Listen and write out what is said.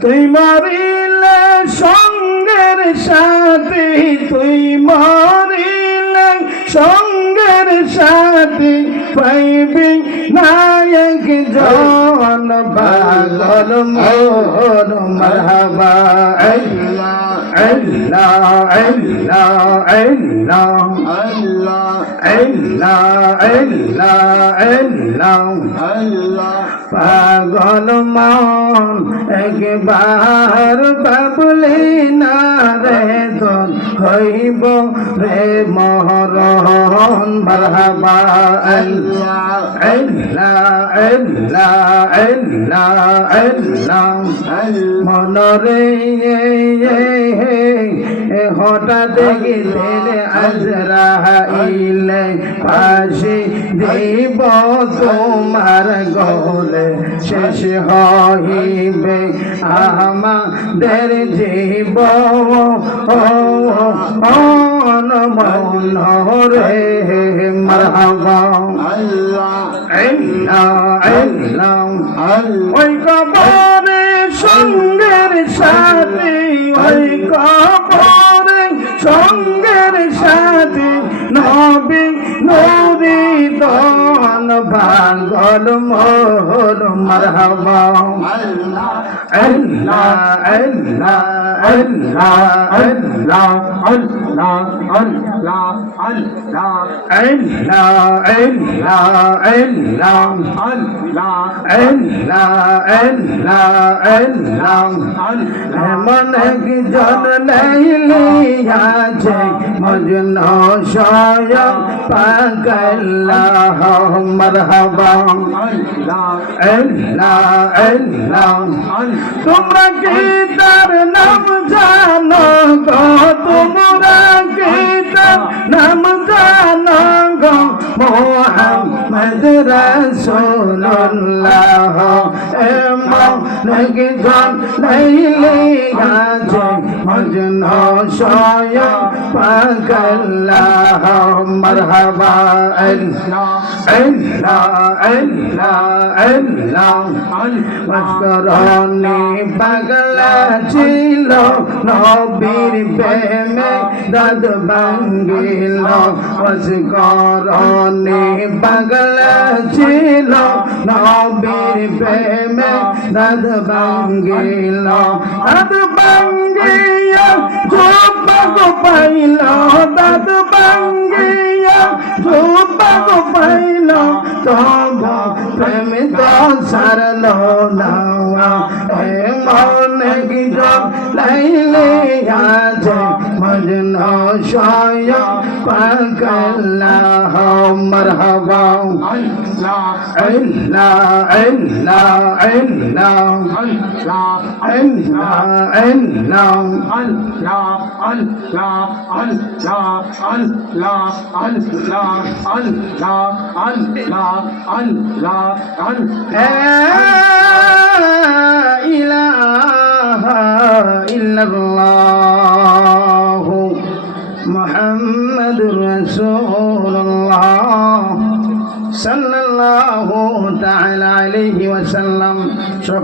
তুই মরিলে সঙ্গের সাথে তুই মরিলে সঙ্গের সাথে পাইবি নায়ক জন পাগল মোর মরহবা আল্লাহ আল্লাহ আল্লাহ আল্লাহ আল্লাহ আল্লাহ আল্লাহ আল্লাহ পাগল মন একবার বাবলি না রে তোর হইব রে মহরণ বারহাবা আল্লাহ আল্লাহ আল্লাহ আল্লাহ আল্লাহ মনরে হঠাৎ গেলেন আজরাইলে পাশে দেব তোমার গলে শেষ হইবে আমাদের জীব মন রে মারহাবা। আল্লাহ আল্লাহ ওই কবরে সঙ্গের সাথে, ওই কবরে সঙ্গের সাথে নবী নবী পাগল মোর মারহাবা। আল্লাহ আল্লাহ আল্লাহ আল্লাহ আল্লাহ আল্লাহ আল্লাহ। আল্লাহ আল্লাহ আল্লাহ আল্লাহ আল্লাহ আল্লাহ। আল্লাহ আল্লাহ এমন একজন আছে, মজন স্বয়ং পাগল্লাহ মরহবা তোমরা কি তার নাম জানো গো? রাসূলুল্লাহ এমন একজন লাইলে আছে মজন স্বয়ং পাগল্লাহ মরহবা আল্লাহ আল্লাহ আল্লাহ আল্লাহ মস্করণে পাগলা ছিল নবীর প্রেমে দাদ ভাঙ্গিল মস্করণে পাগলা ছিল নবীর প্রেমে নদ বাঙ্গিল নদ বাঙ্গিয়া চুপ পাইল নদ বাঙ্গিয়া চুপ পাইল তব প্রেম তো সারল নাওয়া। হে মনে গিজ লাইলে আজ مجنو شايع فك الله مرحبا إلا إلا إلا إلا إلا إلا إلا إلا إلا إلا رسول الله صلى الله تعالى عليه وسلم شكرا